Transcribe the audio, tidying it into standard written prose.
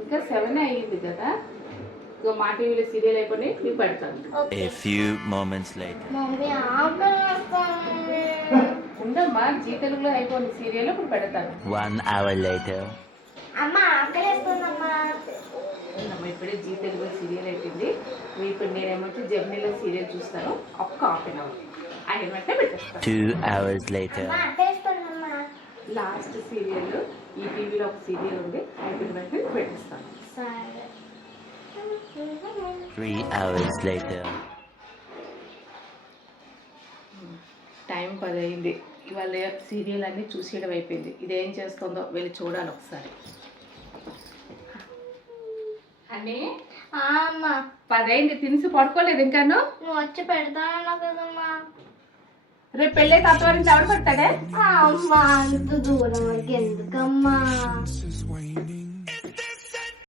ఇంకా 7 అయ్యింది కదా. ఇక మా టీవీలో సీరియల్ అయిపోయి మీకు పెడతాను. A few moments later. ఉండమ్మా, జీ తెలుగులో అయిపోయింది సీరియల్, ఇప్పుడు పెడతాను. 1 hour later. అమ్మా ఇప్పుడే జీ తెలుగులో సీరియల్ అయిపోయింది. ఇప్పుడు నేనేమంటే జెమినీలో సీరియల్ చూస్తాను. ఒక్క హాఫ్ అన్ అవర్ అయిన వెంటనే పెట్టేస్తాను. 2 hours later. లాస్ట్ సీరియల్ ఈ టీవీలో ఒక సీరియల్ ఉంది, అయిపోయిన వెంటనే పెట్టేస్తాను. 3 hours later. టైం 10 అయింది. ఇవాళ సీరియల్ అన్నీ చూసేయడం అయిపోయింది. ఇదేం చేస్తుందో వెళ్ళి చూడాలి ఒకసారి. అని 10 అయింది, తినిసి పడుకోలేదు ఇంకాను. నువ్వు వచ్చి పెడతానన్నా కదమ్మా. రేపు పెళ్ళైతే అత్తవారి నుంచి ఎవరు పడతాడే? అమ్మా అంత దూరం వరకు ఎందుకమ్మా?